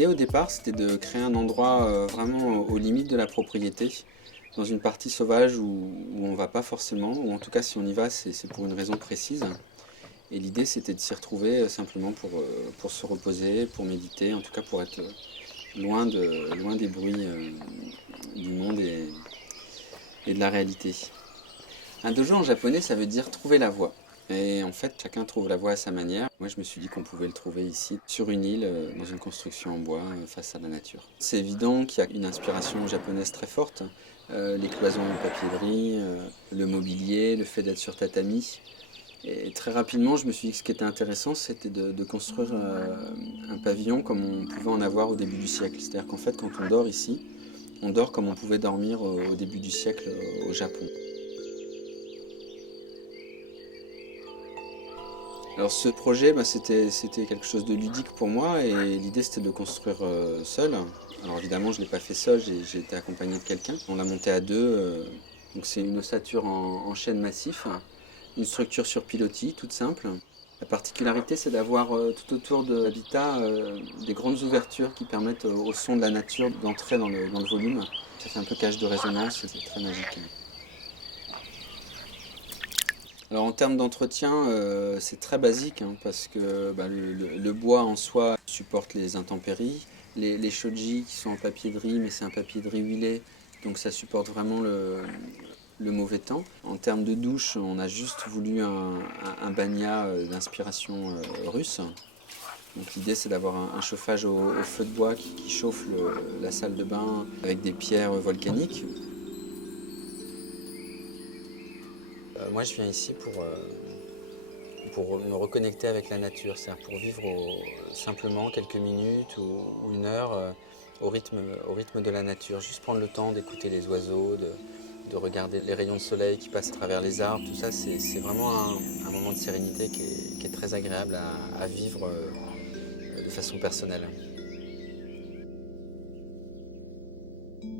L'idée au départ, c'était de créer un endroit vraiment aux limites de la propriété, dans une partie sauvage où on ne va pas forcément, ou en tout cas si on y va, c'est pour une raison précise. Et l'idée, c'était de s'y retrouver simplement pour se reposer, pour méditer, en tout cas pour être loin des bruits du monde et de la réalité. Un dojo en japonais, ça veut dire trouver la voie. Et en fait, chacun trouve la voie à sa manière. Moi, je me suis dit qu'on pouvait le trouver ici, sur une île, dans une construction en bois, face à la nature. C'est évident qu'il y a une inspiration japonaise très forte. Les cloisons en papier brie, le mobilier, le fait d'être sur tatami. Et très rapidement, je me suis dit que ce qui était intéressant, c'était de construire un pavillon comme on pouvait en avoir au début du siècle. C'est-à-dire qu'en fait, quand on dort ici, on dort comme on pouvait dormir au début du siècle au Japon. Alors ce projet, c'était quelque chose de ludique pour moi et l'idée c'était de le construire seul. Alors évidemment je ne l'ai pas fait seul, j'ai été accompagné de quelqu'un. On l'a monté à deux, donc c'est une ossature en chêne massif, une structure sur pilotis toute simple. La particularité c'est d'avoir tout autour de l'habitat des grandes ouvertures qui permettent au son de la nature d'entrer dans le volume. Ça fait un peu cage de résonance et c'est très magique. Alors en termes d'entretien, c'est très basique hein, parce que le bois en soi supporte les intempéries. Les shoji qui sont en papier de riz, mais c'est un papier de riz huilé, donc ça supporte vraiment le mauvais temps. En termes de douche, on a juste voulu un banya d'inspiration russe. Donc l'idée c'est d'avoir un chauffage au feu de bois qui chauffe la salle de bain avec des pierres volcaniques. Moi je viens ici pour me reconnecter avec la nature, c'est-à-dire pour vivre simplement quelques minutes ou une heure au rythme de la nature. Juste prendre le temps d'écouter les oiseaux, de regarder les rayons de soleil qui passent à travers les arbres, tout ça, c'est vraiment un moment de sérénité qui est très agréable à vivre de façon personnelle.